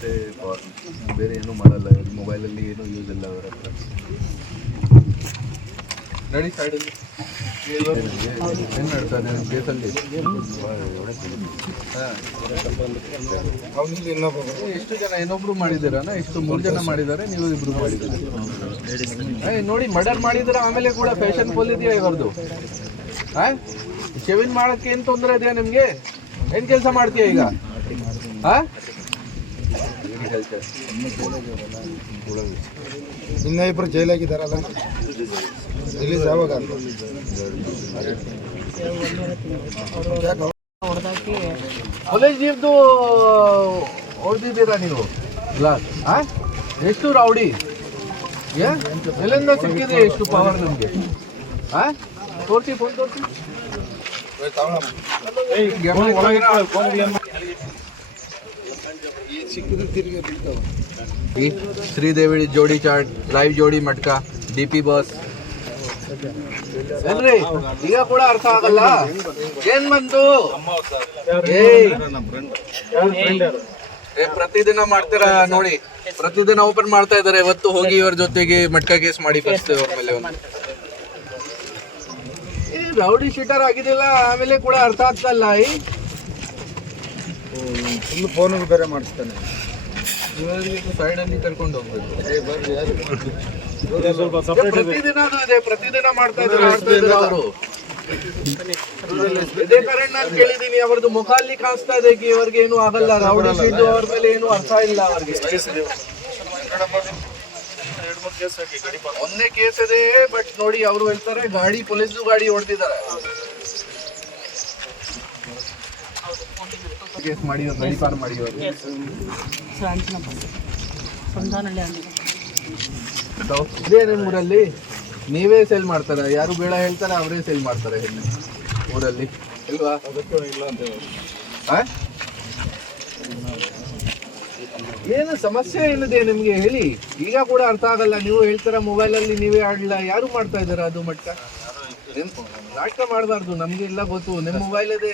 ಮತ್ತು ಬೇರೆ ಏನೂ ಮಾಡಲ್ಲ. ಮೊಬೈಲಲ್ಲಿ ಏನೂ ಯೂಸ್ ಇಲ್ಲ ಅವರ ಹತ್ರ. ನಡಿ ಸೈಡಲ್ಲಿ ಏನು ಎಷ್ಟು ಜನ ಇನ್ನೊಬ್ರು ಮಾಡಿದಿರಾ ಇಷ್ಟು ಮೂರು ಜನ ಮಾಡಿದ್ದಾರೆ, ನೀವು ಇಬ್ರು ಮಾಡಿದ್ದೀರಿ? ನೋಡಿ ಮರ್ಡರ್ ಮಾಡಿದ್ರೆ ಆಮೇಲೆ ಕೂಡ ಫ್ಯಾಷನ್ ಇದೆಯಾ ಹಾಂ ಆ? ಶೇವಿಂಗ್ ಮಾಡಕ್ಕೆ ಏನು ತೊಂದರೆ ಇದೆಯಾ ನಿಮಗೆ? ಏನು ಕೆಲಸ ಮಾಡ್ತೀಯ ಈಗ? ಆ? ಇನ್ನ ಇಬ್ರು ಜೈಲಾಗಿದ್ದಾರಲ್ಲ ರಿಲೀಸ್ ಯಾವಾಗ ಅಂತ ಕಾಲೇಜ್ ಜೀವ್ದು ಹೊಡೆದಿದ್ದೀರಾ ನೀವು ಗ್ಲಾಸ್ ಆ ಎಷ್ಟು ರೌಡಿ ಏ ಎಲ್ಲಿಂದ ಸಿಕ್ಕಿದೆ ಎಷ್ಟು ಪವರ್ ನಮಗೆ ಆ ತೋರಿಸಿ ಫೋನ್ ತೋರಿಸಿ ಸಿಕ್ಕಿದ್ರೆ ತಿರುಗಿ ಶ್ರೀದೇವಿ ಜೋಡಿ ಚಾಟ್ ಲೈವ್ ಜೋಡಿ ಮಟ್ಕ ಡಿ ಪಿ ಬಾಸ್ ಈಗ ಕೂಡ ಅರ್ಥ ಆಗಲ್ಲ? ಏನ್ ಬಂತು? ಪ್ರತಿದಿನ ಮಾಡ್ತೀರಾ ನೋಡಿ. ಪ್ರತಿದಿನ ಓಪನ್ ಮಾಡ್ತಾ ಇದಾರೆ ಇವತ್ತು ಹೋಗಿ ಇವ್ರ ಜೊತೆಗೆ ಮಟ್ಕ ಕೇಸ್ ಮಾಡಿ ಫಸ್ಟ್ ಅವ್ರ ಮೇಲೆ ರೌಡಿ ಶೀಟರ್ ಆಗಿದಿಲ್ಲ ಆಮೇಲೆ ಕೂಡ ಅರ್ಥ ಆಗ್ತಾ ಇಲ್ಲ ಫುಲ್ ಫೋನಿಗೆ ಬೇರೆ ಮಾಡಿಸ್ತಾನೆ. ಇವರಿಗೆ ಸೈಡ್ ಅಲ್ಲಿ ಕರ್ಕೊಂಡು ಹೋಗ್ಬೇಕು. ಪ್ರತಿದಿನ ಅದು ಇದೆ ಪ್ರತಿದಿನ ಮಾಡ್ತಾ ಇದ್ದಾರೆ ಅವರು. ಇದೇ ಕಾರಣ ನಾನು ಕೇಳಿದೀನಿ ಅವ್ರದ್ದು ಮುಖ ಅಲ್ಲಿ ಕಾಣಿಸ್ತಾ ಇದೆ ಇವರಿಗೆ ಇವ್ರಿಗೆ ಏನು ಆಗಲ್ಲ. ರೌಡಿ ಶೀಟು ಅವ್ರ ಮೇಲೆ ಏನು ಅರ್ಥ ಇಲ್ಲ ಅವ್ರಿಗೆ. ಒಂದೇ ಕೇಸ್ ಇದೆ ಬಟ್ ನೋಡಿ ಅವರು ಹೇಳ್ತಾರೆ ಗಾಡಿ ಪೊಲೀಸ್ ಗಾಡಿ ಹೊಡೆದಿದ್ದಾರೆ. ಕೇಸ್ ಮಾಡಿ ಗಾಡಿ ಪಾರ್ ಮಾಡಿ ಅವ್ರು. ಸಂಧಾನಹಳ್ಳಿ ಅಂಗಡಿ. ಇದೇ ನಿಮ್ಮ ಊರಲ್ಲಿ ನೀವೇ ಸೇಲ್ ಮಾಡ್ತಾರೆ? ಯಾರು ಬೇಡ ಹೇಳ್ತಾರೆ ಅವರೇ ಸೇಲ್ ಮಾಡ್ತಾರೆ ಹೆಣ್ಣು ಊರಲ್ಲಿ. ಇಲ್ವಾ? ಏನು ಸಮಸ್ಯೆ ಏನಿದೆ ನಿಮಗೆ ಹೇಳಿ. ಈಗ ಕೂಡ ಅರ್ಥ ಆಗಲ್ಲ. ನೀವು ಹೇಳ್ತಾರ ಮೊಬೈಲ್ ಅಲ್ಲಿ ನೀವೇ ಆಡ್ಲಿಲ್ಲ. ಯಾರು ಮಾಡ್ತಾ ಇದಾರ ಅದು ಮಟ್ಟ? ನಾಟಕ ಮಾಡಬಾರ್ದು ನಮ್ಗೆ ಇಲ್ಲ ಗೊತ್ತು. ನಿಮ್ಮ ಮೊಬೈಲ್ ಇದೆ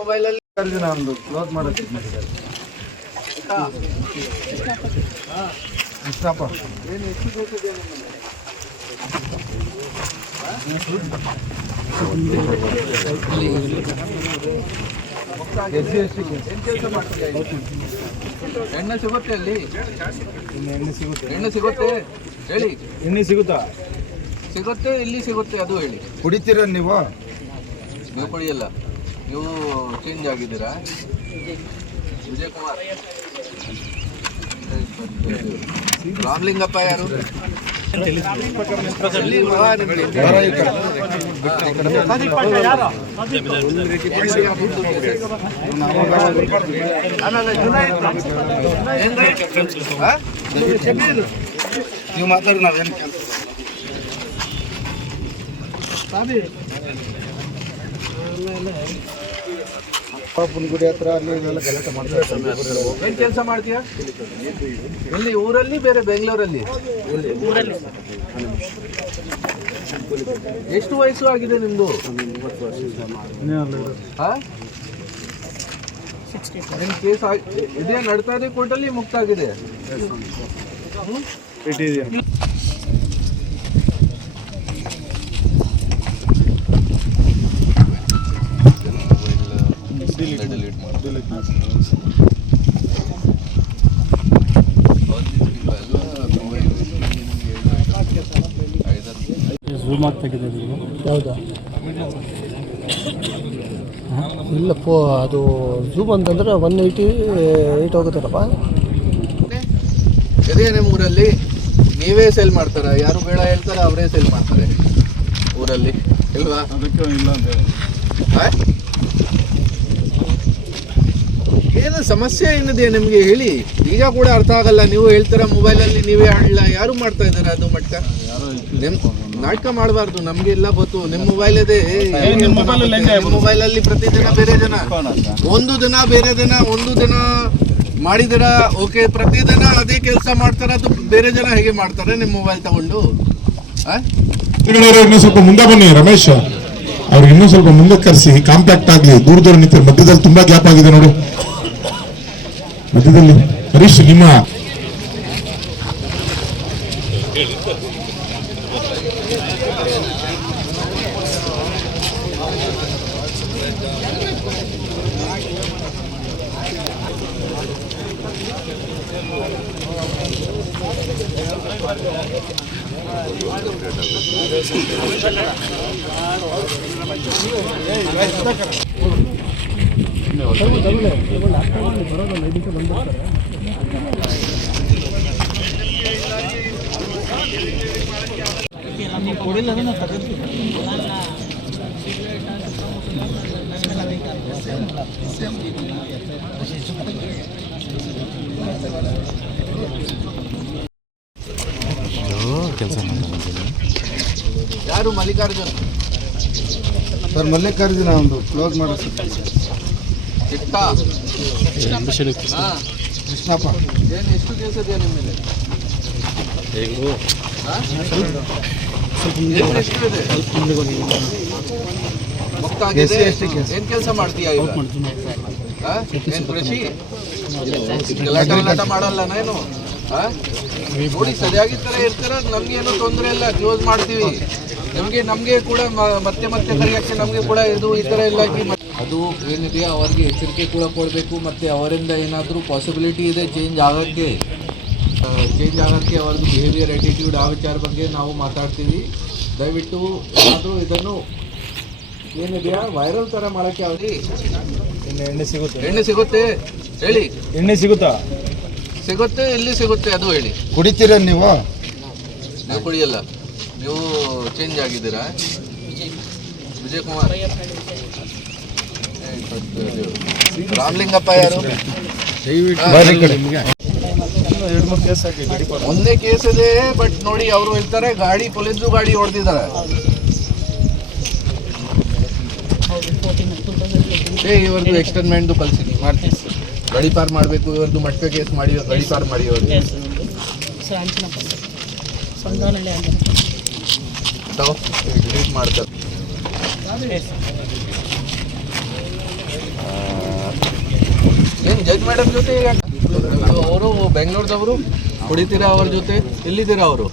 ಮೊಬೈಲ್ ಅಲ್ಲಿ ನಮ್ದು ಕ್ಲೋಸ್ ಮಾಡೋದು ಇಷ್ಟಪ್ಪ ಎಸ್ ಸಿ ಎಸ್ ಟಿ? ಎಣ್ಣೆ ಸಿಗುತ್ತೆ ಅಲ್ಲಿ. ಎಣ್ಣೆ ಸಿಗುತ್ತೆ. ಎಣ್ಣೆ ಸಿಗುತ್ತೆ. ಹೇಳಿ. ಎಣ್ಣೆ ಸಿಗುತ್ತಾ? ಸಿಗುತ್ತೆ ಇಲ್ಲಿ ಸಿಗುತ್ತೆ ಅದು ಹೇಳಿ. ಕುಡಿತೀರ ನೀವು? ನೀವು ಕುಡಿಯಲ್ಲ. ನೀವು ಚೇಂಜ್ ಆಗಿದ್ದೀರಾ ವಿಜಯ್ ಕುಮಾರ್ ರಾಮಲಿಂಗಪ್ಪ ಯಾರು ಎಲ್ಲಿ ಬಾ ನಿಮ್ಗೆ? ಬರ ಈ ಕಡೆ. ಅಲ್ಲಲ್ಲ, ಜುನೈದ್. ಏನ್ರಿ? ಹಾ? ನೀವು ಮಾತಾಡಿ ನಾವೇನು ಕೆಲಸ ಪಾಪನ ಗುಡಿ ಹತ್ರ ಅಲ್ಲಿ ಇಲ್ಲೆಲ್ಲ ಗಲಾಟೆ ಮಾಡ್ತಾರೆ. ಏನು ಕೆಲಸ ಮಾಡ್ತೀಯಾ? ಇಲ್ಲಿ ಊರಲ್ಲಿ ಬೇರೆ ಬೆಂಗಳೂರಲ್ಲಿ? ಊರಲ್ಲಿ. ಎಷ್ಟು ವಯಸ್ಸು ಆಗಿದೆ ನಿಮ್ಮದು ಹಾಂ? ಕೇಸ್ ಇದೇ ನಡ್ತಾ ಇದೆ ಕೋರ್ಟಲ್ಲಿ ಮುಕ್ತ ಮಾಡಿ ಝೂಮ್ ಆಗ್ತಾಗಿದೆ ಹೌದಾ? ಇಲ್ಲ ಫೋ ಅದು ಝೂಮ್ ಅಂತಂದ್ರೆ ಒನ್ ಏಯ್ಟಿ ಏಯ್ಟ್ ಹೋಗುತ್ತಲ್ಲಪ್ಪ ಇದೇ ನಿಮ್ಮ ಊರಲ್ಲಿ ನೀವೇ ಸೇಲ್ ಮಾಡ್ತಾರ? ಯಾರು ಬೇಡ ಹೇಳ್ತಾರೆ ಅವರೇ ಸೇಲ್ ಮಾಡ್ತಾರೆ ಊರಲ್ಲಿ ಇಲ್ವಾ? ಅದಕ್ಕೆ ಇಲ್ಲ ಅಂತ ಆ? ಏನು ಸಮಸ್ಯೆ ಏನಿದೆ ನಿಮ್ಗೆ ಹೇಳಿ? ಈಗ ಕೂಡ ಅರ್ಥ ಆಗಲ್ಲ. ನೀವು ಹೇಳ್ತೀರಾ ಮೊಬೈಲ್ ಅಲ್ಲಿ ನೀವೇ ಆಡಲ್ಲ ಯಾರು ಮಾಡ್ತಾ ಇದ್ದಾರೆ ಅದು ಮಟ್ಕ ನಿಮ್ ನಾಟಕ ಮಾಡಬಾರ್ದು ನಮ್ಗೆ ಎಲ್ಲ ಗೊತ್ತು. ನಿಮ್ ಮೊಬೈಲ್ ಇದೆ ಮೊಬೈಲ್ ಅಲ್ಲಿ ಪ್ರತಿದಿನ ಬೇರೆ ಜನ ಒಂದು ದಿನ ಬೇರೆ ದಿನ ಒಂದು ದಿನ ಮಾಡಿದಿರ ಓಕೆ. ಪ್ರತಿದಿನ ಅದೇ ಕೆಲಸ ಮಾಡ್ತಾರ ಅದು ಬೇರೆ ಜನ ಹೇಗೆ ಮಾಡ್ತಾರೆ ನಿಮ್ ಮೊಬೈಲ್ ತಗೊಂಡು? ಇನ್ನೂ ಸ್ವಲ್ಪ ಮುಂದೆ ಬನ್ನಿ ರಮೇಶ್. ಅವ್ರಿಗೆ ಇನ್ನೂ ಸ್ವಲ್ಪ ಮುಂದೆ ಕರೆಸಿ ಕಾಂಪ್ಯಾಕ್ಟ್ ಆಗಲಿ ದೂರ ದೂರ ನಿಂತಿರ ಮಧ್ಯದಲ್ಲಿ ತುಂಬಾ ಗ್ಯಾಪ್ ಆಗಿದೆ ನೋಡಿ. ಮಧ್ಯದಲ್ಲಿ ಹರೀಶ್ ನಿಮ್ಮ ಯಾರು ಮಲ್ಲಿಕಾರ್ಜುನ? ಸರ್ ಮಲ್ಲಿಕಾರ್ಜುನ ಒಂದು ಕ್ಲೋಸ್ ಮಾಡೋ ಕೃಷ್ಣಪ್ಪ. ಏನು ಎಷ್ಟು ಕೇಸ್ ಇದೆಯಾ ನಿಮ್ಮ ಮೇಲೆ ಹಾ? ಏನು ಕೆಲಸ ಮಾಡ್ತೀಯಾ ಈಗ? ಹಾ? ಏನ್ ಕೃಷಿ? ಗಲಾಟೆ ಗಲಾಟೆ ಮಾಡಲ್ಲ ನಾನು ಹಾ? ನೋಡಿ ಸರಿಯಾಗಿ ತರ ಇರ್ತಾರ ನಮ್ಗೆ ಏನು ತೊಂದರೆ ಇಲ್ಲ ಕ್ಲೋಸ್ ಮಾಡ್ತೀವಿ. ನಮಗೆ ನಮಗೆ ಕೂಡ ಮತ್ತೆ ಮತ್ತೆ ಕರೆಯಕ್ಕೆ ನಮಗೆ ಕೂಡ ಇದು ಈ ತರ ಇಲ್ಲ ಅದು ಏನಿದೆಯಾ ಅವರಿಗೆ ಎಚ್ಚರಿಕೆ ಕೂಡ ಕೊಡಬೇಕು ಮತ್ತು ಅವರಿಂದ ಏನಾದರೂ ಪಾಸಿಬಿಲಿಟಿ ಇದೆ ಚೇಂಜ್ ಆಗಕ್ಕೆ. ಚೇಂಜ್ ಆಗೋಕ್ಕೆ ಅವ್ರದ್ದು ಬಿಹೇವಿಯರ್ ಆ್ಯಟಿಟ್ಯೂಡ್ ಆ ವಿಚಾರ ಬಗ್ಗೆ ನಾವು ಮಾತಾಡ್ತೀವಿ. ದಯವಿಟ್ಟು ಏನಾದರೂ ಇದನ್ನು ಏನಿದೆಯಾ ವೈರಲ್ ಥರ ಮಾಡೋಕ್ಕೆ ಅವ್ರಿ ಎಣ್ಣೆ ಸಿಗುತ್ತೆ. ಎಣ್ಣೆ ಸಿಗುತ್ತೆ. ಹೇಳಿ. ಎಣ್ಣೆ ಸಿಗುತ್ತಾ? ಸಿಗುತ್ತೆ ಎಲ್ಲಿ ಸಿಗುತ್ತೆ ಅದು ಹೇಳಿ. ಕುಡಿತೀರ ನೀವು? ನೀವು ಕುಡಿಯಲ್ಲ. ನೀವು ಚೇಂಜ್ ಆಗಿದ್ದೀರಾ? ವಿಜಯ್ ಕುಮಾರ್. ರಾಮಲಿಂಗಪ್ಪ ಯಾರು? ಎರಡು ಮೂರು ಕೇಸ್ ಹಾಕಿ ಗಾಡಿ ಪಾರ್ ಒಂದೇ ಕೇಸ್ ಇದೆ ಬಟ್ ನೋಡಿ ಅವರು ಹೇಳ್ತಾರೆ ಗಾಡಿ ಪೊಲೀಸು ಗಾಡಿ ಹೊಡೆದಿದ್ದಾರೆ ಇವ್ರದ್ದು ಕಲ್ಸಿದ್ವಿ ಮಾಡ್ತೀವಿ ಮಾಡ್ತೀನಿ. ಗಡಿ ಪಾರ್ ಮಾಡಬೇಕು ಇವ್ರದ್ದು ಮಟ್ಕ ಕೇಸ್ ಮಾಡಿ ಗಡಿ ಪಾರ್ ಮಾಡಿ ಅವ್ರಿಗೆ ಡಿಲೀಟ್ ಮಾಡ್ತಾರೆ ಏನು ಜಡ್ಜ್ ಮೇಡಮ್ ಜೊತೆ ಅವರು ಬೆಂಗಳೂರದವರು, ಕುಡಿತೀರಾ ಅವ್ರ ಜೊತೆ? ಎಲ್ಲಿದ್ದೀರಾ ಅವರು?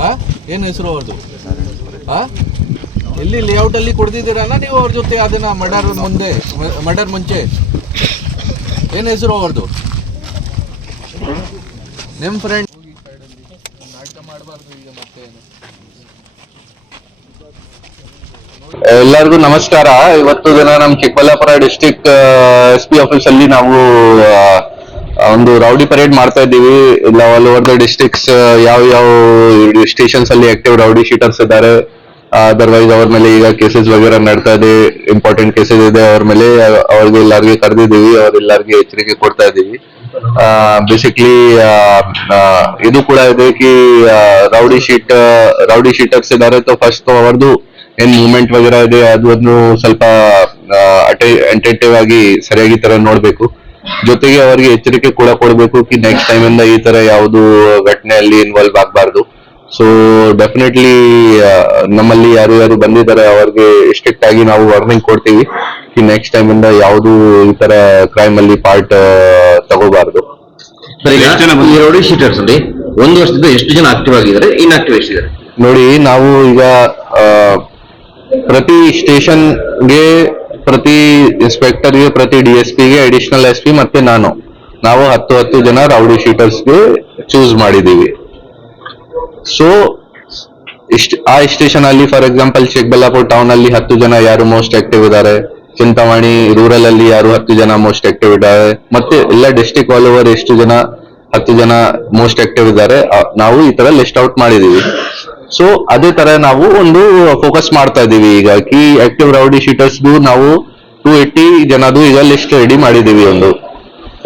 ಹಾ ಏನು ಹೆಸರು ಅವ್ರದ್ದು ಹಾ ಎಲ್ಲಿ ಲೇಔಟ್ ಅಲ್ಲಿ ಕುಡ್ದಿದ್ದೀರಲ್ಲ ನೀವು ಅವ್ರ ಜೊತೆ ಅದನ್ನ ಮರ್ಡರ್ ಮುಂದೆ ಮರ್ಡರ್ ಮುಂಚೆ? ಏನು ಹೆಸರು ಅವ್ರದ್ದು ನಿಮ್ಮ ಫ್ರೆಂಡ್ ಮಾಡಬಾರ್ದು ಈಗ ಮತ್ತೆ. ಎಲ್ಲರಿಗೂ ನಮಸ್ಕಾರ. ಇವತ್ತು ದಿನ ನಮ್ Chikkaballapur district S P office ಅಲ್ಲಿ ನಾವು ಒಂದು ರೌಡಿ ಪರೇಡ್ ಮಾಡ್ತಾ ಇದ್ದೀವಿ. ಇಲ್ಲ ಆಲ್ ಓವರ್ ದ ಡಿಸ್ಟಿಕ್ಸ್ ಯಾವ ಯಾವ ಸ್ಟೇಷನ್ಸ್ ಅಲ್ಲಿ ಆಕ್ಟಿವ್ ರೌಡಿ ಶೀಟರ್ಸ್ ಇದ್ದಾರೆ. ಅದರ್ವೈಸ್ ಅವ್ರ ಮೇಲೆ ಈಗ ಕೇಸಸ್ ವಗೇರಾ ನಡ್ತಾ ಇದೆ. ಇಂಪಾರ್ಟೆಂಟ್ ಕೇಸಸ್ ಇದೆ ಅವ್ರ ಮೇಲೆ. ಅವ್ರಿಗೆ ಎಲ್ಲಾರ್ಗೆ ಕರೆದಿದ್ದೀವಿ. ಅವ್ರೆಲ್ಲರಿಗೆ ಎಚ್ಚರಿಕೆ ಕೊಡ್ತಾ ಇದ್ದೀವಿ. ಬೇಸಿಕ್ಲಿ ಇದು ಕೂಡ ಇದೆ ಕಿ ರೌಡಿ ಶೀಟ್ ರೌಡಿ ಶೀಟರ್ಸ್ ಇದ್ದಾರೆ ಫಸ್ಟ್ ಅವರದು ಏನ್ ಮೂವ್ಮೆಂಟ್ ವಗೈರಾ ಇದೆ ಅದನ್ನು ಸ್ವಲ್ಪ ಅಟೆಂಟಿವ್ ಆಗಿ ಸರಿಯಾಗಿ ತರ ನೋಡ್ಬೇಕು. ಜೊತೆಗೆ ಅವರಿಗೆ ಎಚ್ಚರಿಕೆ ಕೂಡ ಕೊಡಬೇಕು ಕಿ ನೆಕ್ಸ್ಟ್ ಟೈಮ್ ಇಂದ ಈ ತರ ಯಾವುದು ಘಟನೆಯಲ್ಲಿ ಇನ್ವಾಲ್ವ್ ಆಗಬಾರ್ದು. ಸೊ ಡೆಫಿನೆಟ್ಲಿ ನಮ್ಮಲ್ಲಿ ಯಾರು ಯಾರು ಬಂದಿದ್ದಾರೆ ಅವ್ರಿಗೆ ಸ್ಟ್ರಿಕ್ಟ್ ಆಗಿ ನಾವು ವಾರ್ನಿಂಗ್ ಕೊಡ್ತೀವಿ. ಕಿ ನೆಕ್ಸ್ಟ್ ಟೈಮ್ ಇಂದ ಯಾವುದು ಈ ತರ ಕ್ರೈಮ್ ಅಲ್ಲಿ ಪಾರ್ಟ್ ತಗೋಬಾರ್ದು ಸರ್ ಈಗ ಈ ರೌಡಿ ಶೀಟರ್ಸ್ ಅಲ್ಲಿ ಒಂದು ವರ್ಷದಿಂದ ಎಷ್ಟು ಜನ ಆಕ್ಟಿವ್ ಆಗಿದ್ದಾರೆ ಇನ್ಆಕ್ಟಿವ್ ಎಷ್ಟಿದ್ದಾರೆ? ನೋಡಿ ನಾವು ಈಗ ಆ, ಪ್ರತಿ ಸ್ಟೇಷನ್ಗೆ ಪ್ರತಿ ಇನ್ಸ್ಪೆಕ್ಟರ್ಗೆ ಪ್ರತಿ ಡಿ ಎಸ್ ಪಿಗೆ ಅಡಿಷನಲ್ ಎಸ್ ಪಿ ಮತ್ತೆ ನಾನು. ನಾವು ಹತ್ತು ಹತ್ತು ಜನ ರೌಡಿ ಶೀಟರ್ಸ್ಗೆ ಚೂಸ್ ಮಾಡಿದ್ದೀವಿ. ಸೊ ಇಷ್ಟ ಆ ಸ್ಟೇಷನ್ ಅಲ್ಲಿ ಫಾರ್ ಎಕ್ಸಾಂಪಲ್ ಚಿಕ್ಕಬಳ್ಳಾಪುರ ಟೌನ್ ಅಲ್ಲಿ ಹತ್ತು ಜನ ಯಾರು ಮೋಸ್ಟ್ ಆಕ್ಟಿವ್ ಇದ್ದಾರೆ? ಚಿಂತಾಮಣಿ ರೂರಲ್ ಅಲ್ಲಿ ಯಾರು ಹತ್ತು ಜನ ಮೋಸ್ಟ್ ಆಕ್ಟಿವ್ ಇದ್ದಾರೆ, ಮತ್ತೆ ಎಲ್ಲ ಡಿಸ್ಟಿಕ್ ಆಲ್ ಓವರ್ ಎಷ್ಟು ಜನ, ಹತ್ತು ಜನ ಮೋಸ್ಟ್ ಆಕ್ಟಿವ್ ಇದ್ದಾರೆ ನಾವು ಈ ತರ ಲಿಸ್ಟ್ ಔಟ್ ಮಾಡಿದೀವಿ. ಸೊ ಅದೇ ತರ ನಾವು ಒಂದು ಫೋಕಸ್ ಮಾಡ್ತಾ ಇದೀವಿ ಈಗ. ಕಿ ಆಕ್ಟಿವ್ ರೌಡಿ ಶೀಟರ್ಸ್ಗೂ ನಾವು ಟೂ ಏಟಿ ಜನದು ಈಗ ಲಿಸ್ಟ್ ರೆಡಿ ಮಾಡಿದೀವಿ ಒಂದು.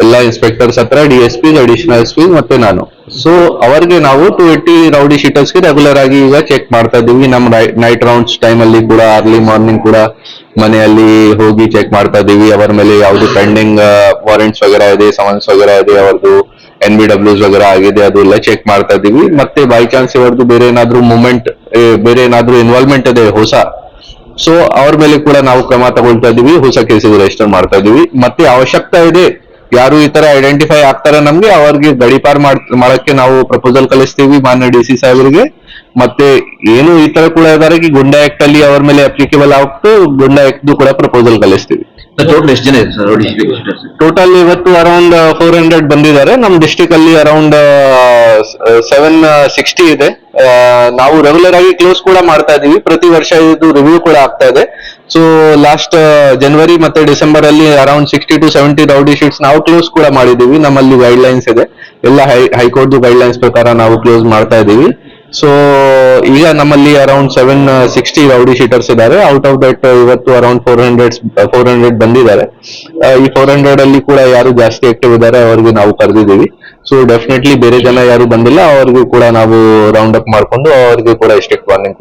ಎಲ್ಲ ಇನ್ಸ್ಪೆಕ್ಟರ್ಸ್ ಹತ್ರ D S P additional S P ಮತ್ತೆ ನಾನು. ಸೊ ಅವರಿಗೆ ನಾವು ಟೂ ಏಟಿ ರೌಡಿ ಶೀಟರ್ಸ್ಗೆ ರೆಗ್ಯುಲರ್ ಆಗಿ ಈಗ ಚೆಕ್ ಮಾಡ್ತಾ ಇದೀವಿ. ನಮ್ಮ ನೈಟ್ ರೌಂಡ್ಸ್ ಟೈಮ್ ಅಲ್ಲಿ ಕೂಡ ಅರ್ಲಿ ಮಾರ್ನಿಂಗ್ ಕೂಡ. ಮನೆಯಲ್ಲಿ ಹೋಗಿ ಚೆಕ್ ಮಾಡ್ತಾ ಇದೀವಿ ಅವರ ಮೇಲೆ ಯಾವ್ದು ಪೆಂಡಿಂಗ್ ವಾರೆಂಟ್ಸ್ ವಗರ ಇದೆ ಸಮನ್ಸ್ ವಗರ ಇದೆ ಅವ್ರದ್ದು ಎನ್ ಬಿ ಡಬ್ಲ್ಯೂಸ್ ವಗರ ಆಗಿದೆ, ಅದೆಲ್ಲ ಚೆಕ್ ಮಾಡ್ತಾ ಇದೀವಿ ಮತ್ತೆ ಬೈ ಚಾನ್ಸ್ ಇವರದ್ದು ಬೇರೆ ಏನಾದ್ರೂ ಮೂಮೆಂಟ್ ಬೇರೆ ಏನಾದ್ರೂ ಇನ್ವಾಲ್ವ್ಮೆಂಟ್ ಇದೆ ಹೊಸ. ಸೊ ಅವ್ರ ಮೇಲೆ ಕೂಡ ನಾವು ಕ್ರಮ ತಗೊಳ್ತಾ ಇದೀವಿ ಹೊಸ ಕೇಸಿಗೆ ರಿಜಿಸ್ಟರ್ ಮಾಡ್ತಾ ಇದೀವಿ ಮತ್ತೆ ಅವಶ್ಯಕತೆ ಇದೆ ಯಾರು ಈ ತರ ಐಡೆಂಟಿಫೈ ಆಗ್ತಾರೆ ನಮ್ಗೆ ಅವ್ರಿಗೆ ಗಡಿಪಾರ್ ಮಾಡ್ ಮಾಡಕ್ಕೆ ನಾವು ಪ್ರಪೋಸಲ್ ಕಳಿಸ್ತೀವಿ ಮಾನ್ಯ ಡಿ ಸಿ ಸಾಹೇಬರಿಗೆ. ಮತ್ತೆ ಏನು ಈ ತರ ಕೂಡ ಇದಾರೆ ಗುಂಡಾ ಆಕ್ಟ್ ಅಲ್ಲಿ ಅವ್ರ ಮೇಲೆ ಅಪ್ಲಿಕೇಬಲ್ ಆಗ್ತು ಗುಂಡಾ ಆಕ್ಟ್ ಕೂಡ ಪ್ರಪೋಸಲ್ ಕಳಿಸ್ತೀವಿ. ಟೋಟಲ್ ಎಷ್ಟು ಜನ ಇದೆ ಸರ್? ಟೋಟಲ್ ಇವತ್ತು ಅರೌಂಡ್ ಫೋರ್ ಹಂಡ್ರೆಡ್ ಬಂದಿದ್ದಾರೆ. ನಮ್ ಡಿಸ್ಟಿಕ್ ಅಲ್ಲಿ ಅರೌಂಡ್ ಸೆವೆನ್ ಸಿಕ್ಸ್ಟಿ ಇದೆ. ಆ, ನಾವು ರೆಗ್ಯುಲರ್ ಆಗಿ ಕ್ಲೋಸ್ ಕೂಡ ಮಾಡ್ತಾ ಇದೀವಿ. ಪ್ರತಿ ವರ್ಷ ಇದು ರಿವ್ಯೂ ಕೂಡ ಆಗ್ತಾ ಇದೆ. ಸೊ ಲಾಸ್ಟ್ ಜನವರಿ ಮತ್ತೆ ಡಿಸೆಂಬರ್ ಅಲ್ಲಿ around sixty to seventy rowdy sheets ನಾವು ಕ್ಲೋಸ್ ಕೂಡ ಮಾಡಿದೀವಿ ನಮ್ಮಲ್ಲಿ ಗೈಡ್ ಲೈನ್ಸ್ ಇದೆ. ಎಲ್ಲ ಹೈ ಹೈಕೋರ್ಟ್ ಗೈಡ್ ಲೈನ್ಸ್ ಪ್ರಕಾರ ನಾವು ಕ್ಲೋಸ್ ಮಾಡ್ತಾ ಇದೀವಿ ಸೊ ಈಗ ನಮ್ಮಲ್ಲಿ around seven sixty rowdy sheeters ಇದ್ದಾರೆ. ಔಟ್ ಆಫ್ ದಟ್ ಇವತ್ತು around four hundred four hundred ಬಂದಿದ್ದಾರೆ. ಈ ಫೋರ್ ಹಂಡ್ರೆಡ್ ಅಲ್ಲಿ ಕೂಡ ಯಾರು ಜಾಸ್ತಿ ಆಕ್ಟಿವ್ ಇದ್ದಾರೆ ಅವ್ರಿಗೆ ನಾವು ಕರೆದಿದ್ದೀವಿ. ಸೊ ಡೆಫಿನೆಟ್ಲಿ ಬೇರೆ ಜನ ಯಾರು ಬಂದಿಲ್ಲ, ಅವ್ರಿಗೂ ಕೂಡ ನಾವು ರೌಂಡ್ ಅಪ್ ಮಾಡ್ಕೊಂಡು ಅವ್ರಿಗೆ ಕೂಡ ಸ್ಟ್ರಿಕ್ಟ್ ವಾರ್ನಿಂಗ್